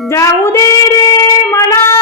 जाऊ दे रे मला.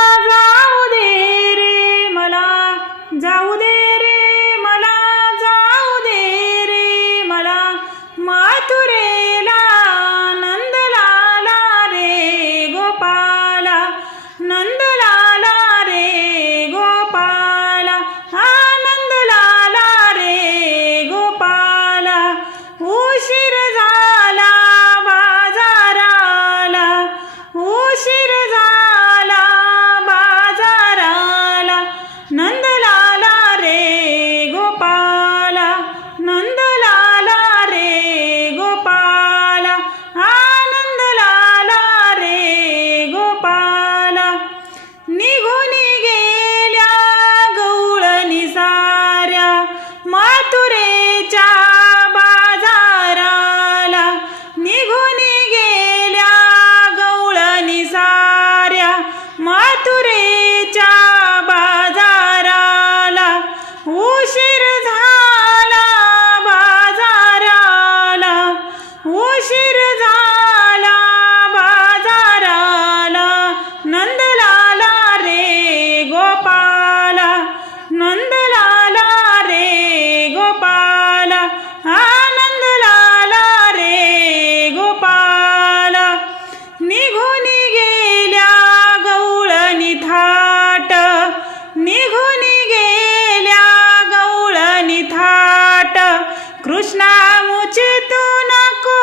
कृष्णामुची तू नको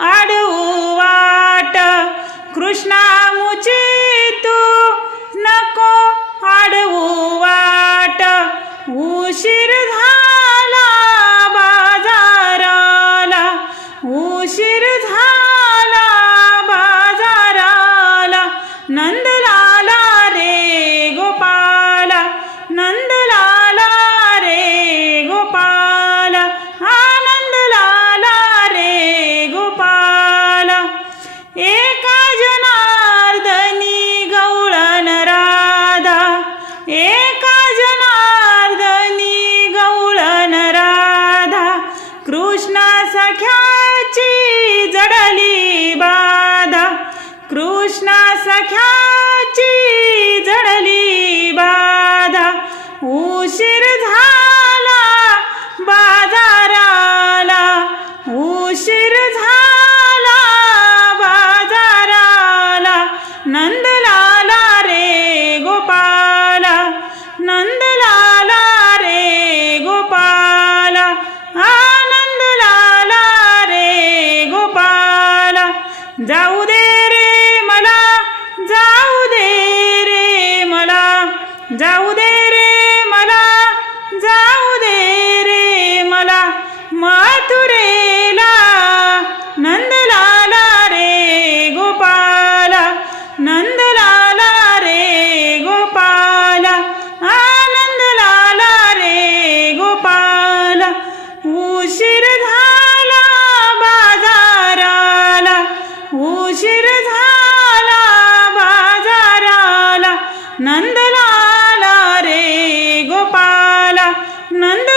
आडू वाट. कृष्णा कृष्णा सख्याची जडली बाधा. कृष्णा सख्याची जडली बाधा. उशीर झाला बाजाराला. उशीर झाला बाजाराला. नंदला রে Fernanda.